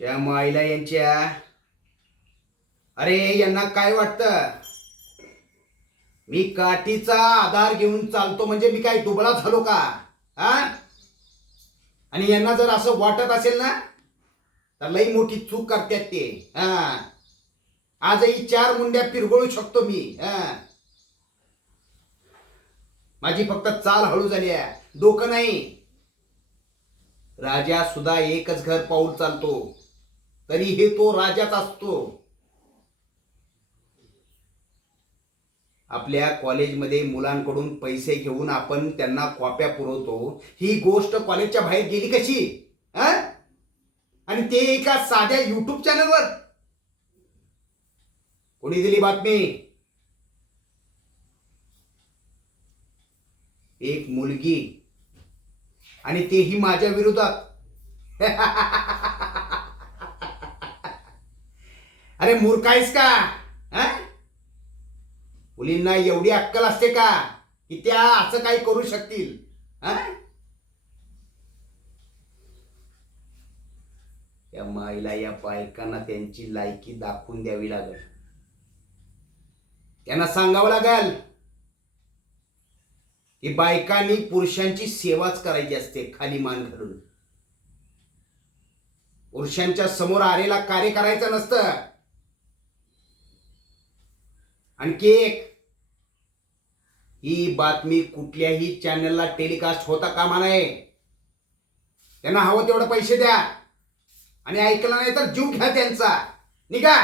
त्या माईला यांच्या, अरे यांना काय वाटतं मी काठीचा आधार घेऊन चालतो म्हणजे मी काय दुबळा झालो का? हा? आणि यांना जर असं वाटत असेल ना तर लई मोठी चूक करतात ते. हा, आजही 4 मुंड्या पिरगळू शकतो मी. माझी फक्त चाल हळू झाली आहे, डोकं नाही. राजा सुद्धा एकच घर पाऊल चालतो, तरी हे तो राजाच असतो. आपल्या कॉलेजमध्ये मुलांकडून पैसे घेऊन आपण त्यांना कॉप्या पुरवतो, ही गोष्ट कॉलेजच्या बाहेर गेली कशी? आणि ते एका साध्या युट्यूब चॅनलवर. कोणी दिली बातमी? एक मुलगी, आणि तेही माझ्या विरोधात. अरे मूर्ख आहेस का? मुलींना एवढी अक्कल असते का की त्या असं काही करू शकतील? त्या माईला या बायकांना त्यांची लायकी दाखवून द्यावी लागेल. त्यांना सांगावं लागेल की बायकांनी पुरुषांची सेवाच करायची असते, खाली मान घालून. पुरुषांच्या समोर आलेला कार्य करायचं नसतं. आणखी एक, ही बातमी कुठल्याही चॅनलला टेलिकास्ट होता कामा नये. त्यांना हवं तेवढे पैसे द्या आणि ऐकलं नाही तर जीव घ्या त्यांचा. निघा.